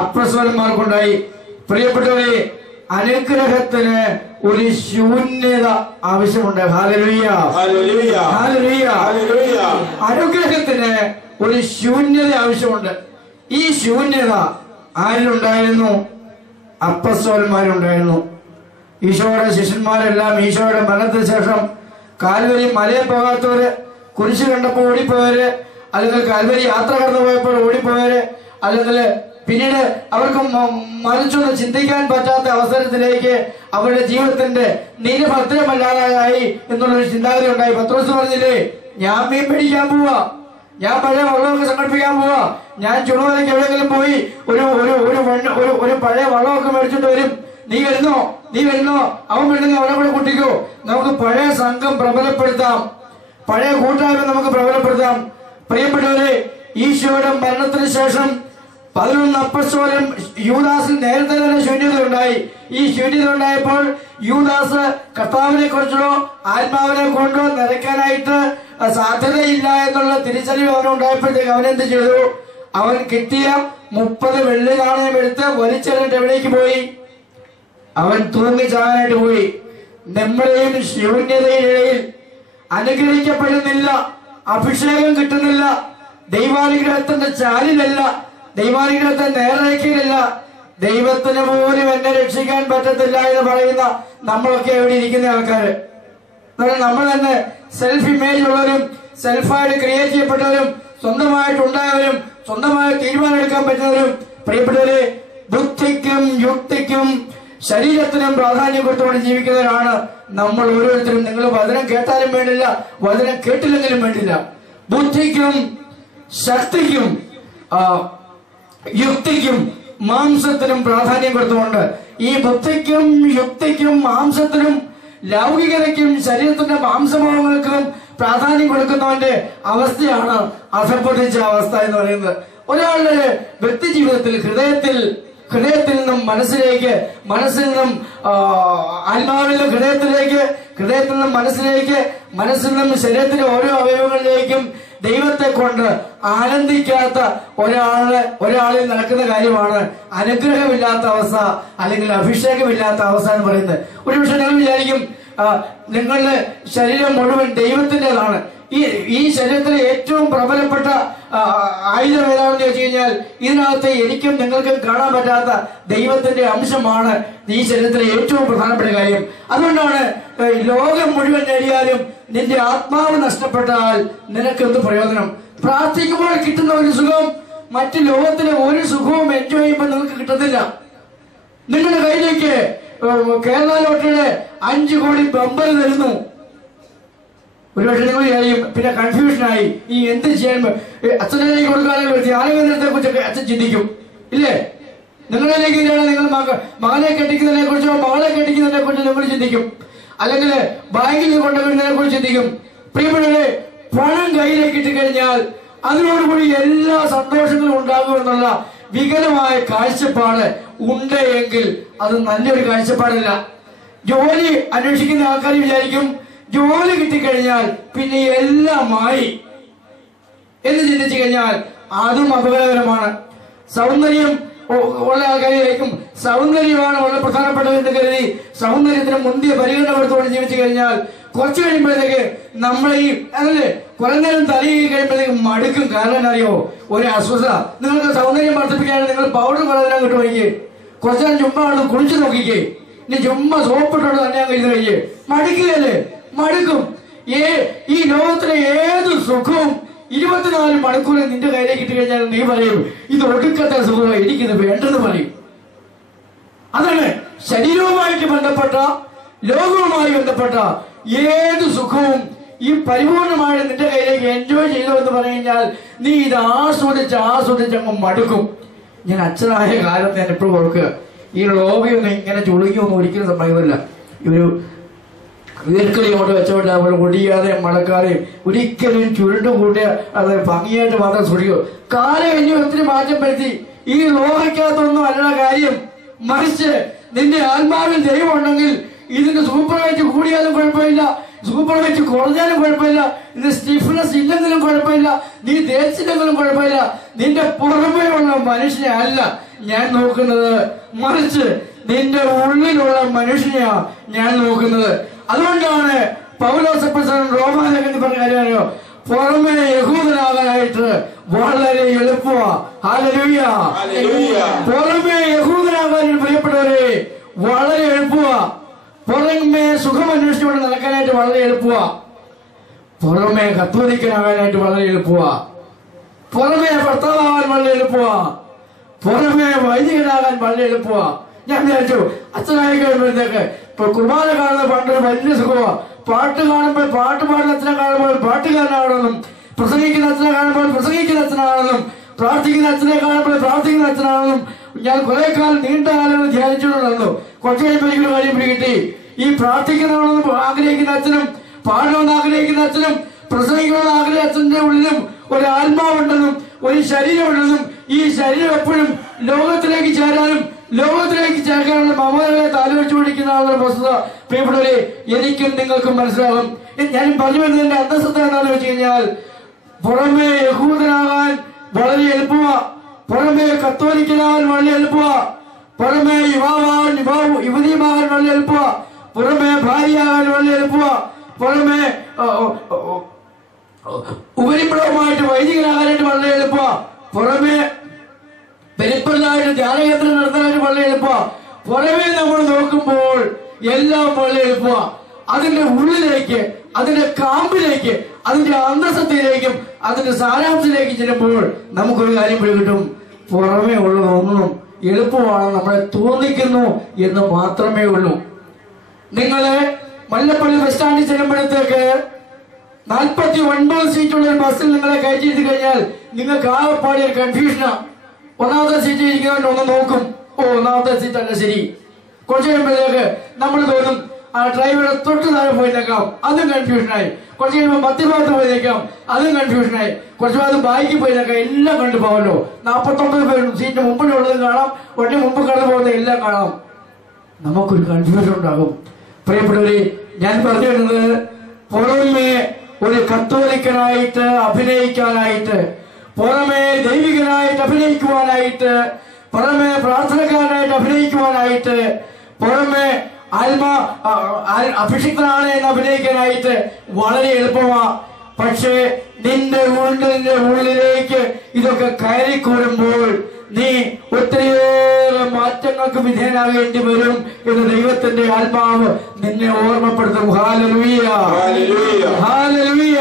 അപ്പസ്വലന്മാർക്കുണ്ടായി. പ്രിയപ്പെട്ടവരെ, അനുഗ്രഹത്തിന് ഒരു ശൂന്യത ആവശ്യമുണ്ട്. Hallelujah, hallelujah, hallelujah. അനുഗ്രഹത്തിന് ഒരു ശൂന്യത ആവശ്യമുണ്ട്. ഈ ശൂന്യത ആരിലുണ്ടായിരുന്നു? അപ്പസ്വലന്മാരുണ്ടായിരുന്നു. ഈശോയുടെ ശിഷ്യന്മാരെല്ലാം ഈശോയുടെ മരണത്തിന് ശേഷം കാൽവരി മലയിൽ പോകാത്തവര്, കുരിശ് കണ്ടപ്പോൾ ഓടിപ്പോയവര്, അല്ലെങ്കിൽ കാൽവരി യാത്ര കടന്നു പോയപ്പോൾ ഓടിപ്പോയവര്, അല്ലെങ്കിൽ പിന്നീട് അവർക്ക് മറിച്ചൊന്ന് ചിന്തിക്കാൻ പറ്റാത്ത അവസരത്തിലേക്ക് അവരുടെ ജീവിതത്തിന്റെ നിരഭദ്രമല്ലാതായി എന്നുള്ളൊരു ചിന്താഗതി ഉണ്ടായി. പത്രോസ് പറഞ്ഞില്ലേ, ഞാൻ മീൻ പിടിക്കാൻ പോവാ, ഞാൻ പഴയ വള്ളമൊക്കെ സംഘടിപ്പിക്കാൻ പോവാ, ഞാൻ ചുടുവലയ്ക്ക് എവിടെയെങ്കിലും പോയി ഒരു പഴയ വള്ളമൊക്കെ മേടിച്ചിട്ട് വരും, നീ വരുന്നോ അവൻ വേണമെങ്കിൽ അവനെ കൂടെ കൂട്ടിക്കോ, നമുക്ക് പഴയ സംഘം പ്രബലപ്പെടുത്താം, പഴയ കൂട്ടായ്മ നമുക്ക് പ്രബലപ്പെടുത്താം. പ്രിയപ്പെട്ടവരെ, ഈശോയുടെ മരണത്തിന് ശേഷം 11 അപ്പസ്തോലൻ യൂദാസിൽ നേരത്തെ തന്നെ ശൂന്യത ഉണ്ടായി. ഈ ശൂന്യത ഉണ്ടായപ്പോൾ യൂദാസ് കർത്താവിനെ കുറിച്ചോ ആത്മാവിനെ കൊണ്ടോ നിറയ്ക്കാനായിട്ട് സാധ്യതയില്ല എന്നുള്ള തിരിച്ചറിവ് അവനുണ്ടായപ്പോഴത്തേക്ക് അവനെന്ത് ചെയ്തു? അവൻ കിട്ടിയ 30 വെള്ളി നാണയം എടുത്ത് വലിച്ചെറിഞ്ഞിട്ട് എവിടേക്ക് പോയി? അവൻ തൂങ്ങിച്ചാകാനായിട്ട് പോയി. നമ്മുടെയും ശൂന്യതയിലിടയിൽ അനുഗ്രഹിക്കപ്പെടുന്നില്ല, അഭിഷേകം കിട്ടുന്നില്ല, ദൈവാനുഗ്രഹത്തിന്റെ ചാലിലല്ല, ദൈവാനുഗ്രഹത്തിന്റെ നേർരേഖയിലല്ല, ദൈവത്തിന് പോലും എന്നെ രക്ഷിക്കാൻ പറ്റത്തില്ല എന്ന് പറയുന്ന നമ്മളൊക്കെ എവിടെ ഇരിക്കുന്ന ആൾക്കാര്. നമ്മൾ തന്നെ സെൽഫ് ഇമേജ് ഉള്ളവരും സെൽഫായിട്ട് ക്രിയേറ്റ് ചെയ്യപ്പെട്ടവരും സ്വന്തമായിട്ടുണ്ടായവരും സ്വന്തമായി തീരുമാനമെടുക്കാൻ പറ്റുന്നവരും പ്രിയപ്പെട്ടവരെ, ബുദ്ധിക്കും യുക്തിക്കും ശരീരത്തിനും പ്രാധാന്യം കൊടുത്തുകൊണ്ട് ജീവിക്കുന്നവരാണ് നമ്മൾ ഓരോരുത്തരും. നിങ്ങൾ വചനം കേട്ടാലും വേണ്ടില്ല, വചനം കേട്ടില്ലെങ്കിലും വേണ്ടില്ല, ബുദ്ധിക്കും ശക്തിക്കും യുക്തിക്കും മാംസത്തിനും പ്രാധാന്യം കൊടുത്തുകൊണ്ട്, ഈ ബുദ്ധിക്കും യുക്തിക്കും മാംസത്തിനും ലൗകികതയ്ക്കും ശരീരത്തിന്റെ മാംസഭാവങ്ങൾക്കും പ്രാധാന്യം കൊടുക്കുന്നവന്റെ അവസ്ഥയാണ് അധപ്പതിച്ച അവസ്ഥ എന്ന് പറയുന്നത്. ഒരാളുടെ വ്യക്തി ജീവിതത്തിൽ ഹൃദയത്തിൽ നിന്നും മനസ്സിലേക്ക്, മനസ്സിൽ നിന്നും ആത്മാവിൽ നിന്നും ഹൃദയത്തിൽ നിന്നും മനസ്സിലേക്ക്, മനസ്സിൽ നിന്നും ശരീരത്തിലെ ഓരോ അവയവങ്ങളിലേക്കും ദൈവത്തെ കൊണ്ട് ആനന്ദിക്കാത്ത ഒരാളിൽ നടക്കുന്ന കാര്യമാണ് അനുഗ്രഹമില്ലാത്ത അവസ്ഥ അല്ലെങ്കിൽ അഭിഷേകമില്ലാത്ത അവസ്ഥ എന്ന് പറയുന്നത്. ഒരുപക്ഷെ നിങ്ങൾ വിചാരിക്കും നിങ്ങളുടെ ശരീരം മുഴുവൻ ദൈവത്തിൻ്റെതാണ്. ഈ ശരീരത്തിലെ ഏറ്റവും പ്രബലപ്പെട്ട ആയുധം ഏതാണെന്ന് ചോദിച്ചു കഴിഞ്ഞാൽ ഇതിനകത്ത് എനിക്കും നിങ്ങൾക്കും കാണാൻ പറ്റാത്ത ദൈവത്തിന്റെ അംശമാണ് ഈ ശരീരത്തിലെ ഏറ്റവും പ്രധാനപ്പെട്ട കാര്യം. അതുകൊണ്ടാണ് ലോകം മുഴുവൻ നേടിയാലും നിന്റെ ആത്മാവ് നഷ്ടപ്പെട്ടാൽ നിനക്കെന്ത് പ്രയോജനം? പ്രാർത്ഥിക്കുമ്പോൾ കിട്ടുന്ന ഒരു സുഖം മറ്റു ലോകത്തിലെ ഒരു സുഖവും എൻജോയ് ചെയ്യുമ്പോൾ നിങ്ങൾക്ക് കിട്ടത്തില്ല. നിങ്ങളുടെ കയ്യിലേക്ക് കേരള ലോട്ടറിയുടെ 5 കോടി ബമ്പർ തരുന്നു. ഒരുപക്ഷെ നിങ്ങൾ വിചാരിക്കും പിന്നെ കൺഫ്യൂഷനായി, ഈ എന്ത് ചെയ്യാൻ അച്ഛനിലേക്ക് കൊടുക്കാതെ ആരോഗ്യത്തെ കുറിച്ചൊക്കെ അച്ഛൻ ചിന്തിക്കും ഇല്ലേ? നിങ്ങളിലേക്ക് നിങ്ങൾ മകനെ കെട്ടിക്കുന്നതിനെ കുറിച്ചോ മകളെ കെട്ടിക്കുന്നതിനെ കുറിച്ചോ നിങ്ങൾ ചിന്തിക്കും, അല്ലെങ്കിൽ ബാങ്കിൽ കൊണ്ടുവരുന്നതിനെ കുറിച്ച് ചിന്തിക്കും. പ്രിയപ്പെട്ടവരെ, പണം കയ്യിലേക്ക് ഇട്ടുകഴിഞ്ഞാൽ അതിനോടുകൂടി എല്ലാ സന്തോഷങ്ങളും ഉണ്ടാകുമെന്നുള്ള വികലമായ കാഴ്ചപ്പാട് ഉണ്ട് എങ്കിൽ അത് നല്ലൊരു കാഴ്ചപ്പാടല്ല. ജോലി അന്വേഷിക്കുന്ന ആൾക്കാർ വിചാരിക്കും ജോലി കിട്ടിക്കഴിഞ്ഞാൽ പിന്നെ എല്ലാമായി എന്ന് ചിന്തിച്ചു കഴിഞ്ഞാൽ അതും അപകടകരമാണ്. സൗന്ദര്യം ഉള്ള ആൾക്കാരിലേക്കും സൗന്ദര്യമാണ് വളരെ പ്രധാനപ്പെട്ടതെന്ന് കരുതി സൗന്ദര്യത്തിന് മുന്തിയ പരിഗണന കൊടുത്തുകൊണ്ട് ജീവിച്ചു കഴിഞ്ഞാൽ കുറച്ച് കഴിയുമ്പോഴത്തേക്ക് നമ്മൾ ഈ അതല്ലേ കുറെ നേരം തലയിൽ കഴിയുമ്പോഴത്തേക്ക് മടുക്കും. കാരണം അറിയോ, ഒരു അസ്വസ്ഥത. നിങ്ങൾക്ക് സൗന്ദര്യം വർദ്ധിപ്പിക്കാനാണ് നിങ്ങൾ പൗഡർ കളയാൻ കിട്ടുമെങ്കിൽ കുറച്ചു നേരം ചുമ്മാ അവിടെ കുളിച്ചു നോക്കിക്കേ. ഇനി ചുമ്മാ സോപ്പിട്ടോട് തന്നെ കഴിയുന്ന കഴിഞ്ഞ് മടുക്കുകയല്ലേ, മടുക്കും. ഈ ലോകത്തിലെ ഏത് സുഖവും 24 മണിക്കൂറിൽ നിന്റെ കയ്യിലേക്ക് ഇട്ട് കഴിഞ്ഞാൽ നീ പറയും ഇത് ഒടുക്കത്തെ സുഖമായി, എനിക്കിത് വേണ്ടെന്ന് പറയും. അതാണ് ശരീരവുമായിട്ട് ബന്ധപ്പെട്ട ലോകവുമായി ബന്ധപ്പെട്ട ഏത് സുഖവും ഈ പരിപൂർണമായി നിന്റെ കയ്യിലേക്ക് എൻജോയ് ചെയ്തു എന്ന് പറഞ്ഞു കഴിഞ്ഞാൽ നീ ഇത് ആസ്വദിച്ച് അങ്ങ് മടുക്കും. ഞാൻ അച്ഛനായ കാലത്ത് ഞാൻ എപ്പോഴും ഓർക്കുക, ഈ ലോബിയൊന്നും ഇങ്ങനെ ചുളുങ്ങിയൊന്നും ഒരിക്കലും സമ്മതിക്കില്ല. ഒരു വീർക്കളി കൊണ്ട് വെച്ചോണ്ട് നമ്മൾ ഒടിയാതെയും മടക്കാതെയും ഒരിക്കലും ചുരുണ്ടു കൂട്ടിയ അത് ഭംഗിയായിട്ട് മാത്രം സൂക്ഷിക്കൂ. കാലം ഇനി ഒത്തിരി മാറ്റം വരുത്തി. ഈ ലോഹയ്ക്കകത്തൊന്നും അല്ല കാര്യം, മറിച്ച് നിന്റെ ആത്മാവിൽ ദൈവം ഉണ്ടെങ്കിൽ ഇതിന്റെ സൂപ്പർ വെയിറ്റ് കൂടിയാലും കുഴപ്പമില്ല, സൂപ്പർ വെയിറ്റ് കുറഞ്ഞാലും കുഴപ്പമില്ല, ഇത് സ്റ്റിഫ്നെസ് ഇല്ലെങ്കിലും കുഴപ്പമില്ല, നീ തേച്ചില്ലെങ്കിലും കുഴപ്പമില്ല. നിന്റെ പുറമേ ഉള്ള മനുഷ്യനെ അല്ല ഞാൻ നോക്കുന്നത്, മറിച്ച് നിന്റെ ഉള്ളിലുള്ള മനുഷ്യനെയാ ഞാൻ നോക്കുന്നത്. അതുകൊണ്ടാണ് പൗലോസ് അപ്പോസ്തലൻ റോമാലേഖനത്തിൽ പറഞ്ഞ കാര്യം അറിയോ, പുറമേ യഹൂദനാകാനായിട്ട് വളരെ എളുപ്പമാ. ഹല്ലേലൂയ. പുറമേ യഹൂദനാകാനായിട്ട് പ്രിയപ്പെട്ടവരെ വളരെ എളുപ്പമാ. പുറമേ സുഖം അന്വേഷിച്ചുകൊണ്ട് നടക്കാനായിട്ട് വളരെ എളുപ്പമാ. പുറമേ കത്തോലിക്കനാകാനായിട്ട് വളരെ എളുപ്പമാ. പുറമേ ഭർത്താവാകാൻ വളരെ എളുപ്പമാ. പുറമേ വൈദികനാകാൻ വളരെ എളുപ്പമാ. ഞാൻ വിചാരിച്ചു അച്ഛനായി കഴിയുമ്പോഴത്തേക്ക് ഇപ്പൊ കുർബാന കാണുന്ന പണ്ടൊരു വലിയ സുഖമാ. പാട്ട് കാണുമ്പോൾ പാട്ട് പാടുന്ന അച്ഛനെ കാണുമ്പോൾ പാട്ടുകാരനാകണമെന്നും, പ്രസംഗിക്കുന്ന അച്ഛനെ കാണുമ്പോൾ പ്രസംഗിക്കുന്ന അച്ഛനാണെന്നും, പ്രാർത്ഥിക്കുന്ന അച്ഛനെ കാണുമ്പോൾ പ്രാർത്ഥിക്കുന്ന അച്ഛനാണെന്നും ഞാൻ കുറെ കാലം നീണ്ട കാലങ്ങൾ ധ്യാനിച്ചുകൊണ്ടിരുന്നു. കുറച്ചു കഴിയുമ്പോൾ എനിക്കൊരു കാര്യം പിടികിട്ടി. ഈ പ്രാർത്ഥിക്കണമെന്ന് ആഗ്രഹിക്കുന്ന അച്ഛനും പാടണമെന്ന് ആഗ്രഹിക്കുന്ന അച്ഛനും പ്രസംഗിക്കണമെന്ന് ആഗ്രഹിക്കുന്ന അച്ഛന്റെ ഉള്ളിലും ഒരു ആത്മാവുണ്ടെന്നും ഒരു ശരീരമുണ്ടെന്നും ഈ ശരീരം എപ്പോഴും ലോകത്തിലേക്ക് ചേരാനും ലോകത്തിലേക്ക് ചേർക്കാനുള്ള മമതകളെ താലോചിച്ചു പിടിക്കുന്ന ആളുടെ വസ്തുത പ്രിയപ്പെട്ടവരെ എനിക്കും നിങ്ങൾക്കും മനസ്സിലാകും. ഞാൻ പറഞ്ഞു വരുന്നതിന്റെ അന്തസ്സത്ത എന്താണെന്ന് വെച്ച് കഴിഞ്ഞാൽ പുറമേ യഹൂദനാകാൻ വളരെ എളുപ്പമാ, പുറമേ കത്തോലിക്കനാകാൻ വളരെ എളുപ്പമാ, പുറമേ യുവതിയുമാകാൻ വളരെ എളുപ്പമാ, പുറമേ ഭാര്യയാകാൻ വളരെ എളുപ്പമാ, പുറമേ ഉപരിപ്ലവമായിട്ട് വൈദികനാകാനായിട്ട് വളരെ എളുപ്പമാ, പുറമേ പെരുപ്പലായിട്ട് ധ്യാനകേന്ദ്രം നടത്താനായിട്ട് വളരെ എളുപ്പമാ. പുറമേ നമ്മൾ നോക്കുമ്പോൾ എല്ലാം വളരെ എളുപ്പമാ. അതിന്റെ ഉള്ളിലേക്ക്, അതിന്റെ കാമ്പിലേക്ക്, അതിന്റെ അന്തസത്തയിലേക്കും അതിന്റെ സാരാംശത്തിലേക്ക് ചെല്ലുമ്പോൾ നമുക്കൊരു കാര്യം പിടികിട്ടും. പുറമേ ഉള്ളതൊന്നും എളുപ്പമാണ് നമ്മളെ തോന്നിക്കുന്നു എന്ന് മാത്രമേ ഉള്ളൂ. നിങ്ങളെ മല്ലപ്പള്ളി ബസ് സ്റ്റാൻഡിൽ ചെല്ലുമ്പോഴത്തേക്ക് 49 സീറ്റുള്ള ഒരു ബസ്സിൽ നിങ്ങളെ കയറ്റിയിട്ട് കഴിഞ്ഞാൽ നിങ്ങൾക്ക് ആകെപ്പാടി ഒരു കൺഫ്യൂഷനാ. ഒന്നാമത്തെ സീറ്റ് ഇരിക്കുന്നവൻ ഒന്ന് നോക്കും, ഓ ഒന്നാമത്തെ സീറ്റ് അല്ല ശരി. കുറച്ച് കഴിയുമ്പോഴത്തേക്ക് നമ്മൾ തോന്നും ആ ഡ്രൈവറെ തൊട്ട് താഴെ പോയി നിൽക്കാം, അതും കൺഫ്യൂഷനായി. കുറച്ച് കഴിയുമ്പോൾ മധ്യഭാഗത്ത് പോയി നിൽക്കാം, അതും കൺഫ്യൂഷനായി. കുറച്ച് ഭാഗത്ത് ബായിക്ക് പോയി നിൽക്കാം, എല്ലാം കണ്ടു പോകല്ലോ. 49 പേരും സീറ്റ് മുമ്പിലുള്ളതും കാണാം, വണ്ടി മുമ്പ് കടന്നു പോകുന്നത് എല്ലാം കാണാം. നമുക്കൊരു കൺഫ്യൂഷൻ ഉണ്ടാകും. പ്രിയപ്പെട്ടവരെ, ഞാൻ പറഞ്ഞു വരുന്നത് പുറമേ ഒരു കത്തോലിക്കനായിട്ട് അഭിനയിക്കാനായിട്ട്, പുറമേ ദൈവികനായിട്ട് അഭിനയിക്കുവാനായിട്ട്, പുറമേ പ്രാർത്ഥനക്കാരനായിട്ട് അഭിനയിക്കുവാനായിട്ട്, പുറമേ അഭിഷിക്തനാണ് എന്ന് അഭിനയിക്കാനായിട്ട് വളരെ എളുപ്പമാ. പക്ഷേ നിന്റെ ഉള്ളിലേക്ക് ഇതൊക്കെ കയറിക്കൂടുമ്പോൾ നീ ഒത്തിരിയേറെ മാറ്റങ്ങൾക്ക് വിധേയനാകേണ്ടി വരും എന്ന് ദൈവത്തിന്റെ ആത്മാവ് നിന്നെ ഓർമ്മപ്പെടുത്തും. Hallelujah, hallelujah.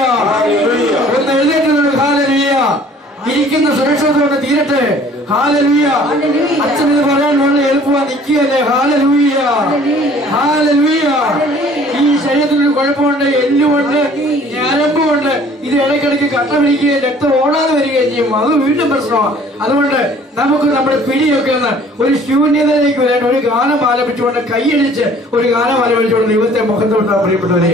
ഒന്ന് എഴുന്നേറ്റ് ഹല്ലേലൂയ. ഇരിക്കുന്ന സുരക്ഷിതത്തോടെ തീരട്ടെ. ഹല്ലേലൂയ. അച്ഛൻ ഇത് പറയാൻ വളരെ എളുപ്പമാ, നിൽക്കുകയല്ലേ. Hallelujah, hallelujah. ഈ ശരീരത്തിനൊരു കുഴപ്പമുണ്ട്, എല്ലുകൊണ്ട്, ഞരമ്പുകൊണ്ട്. ഇത് ഇടയ്ക്കിടയ്ക്ക് കട്ട പിടിക്കുകയും രക്തം ഓടാതെ വരികയും ചെയ്യും. അത് വീണ്ടും പ്രശ്നമാണ്. അതുകൊണ്ട് നമുക്ക് നമ്മുടെ പിടിയൊക്കെ ഒന്ന് ഒരു ശൂന്യതയിലേക്ക് വരാൻ ഒരു ഗാനം ആലപിച്ചുകൊണ്ട്, കൈയടിച്ച് ഒരു ഗാനം ആലപിച്ചുകൊണ്ട് ദൈവത്തെ മുഖത്തോട്ടാൻ പ്രിയപ്പെട്ടവരെ.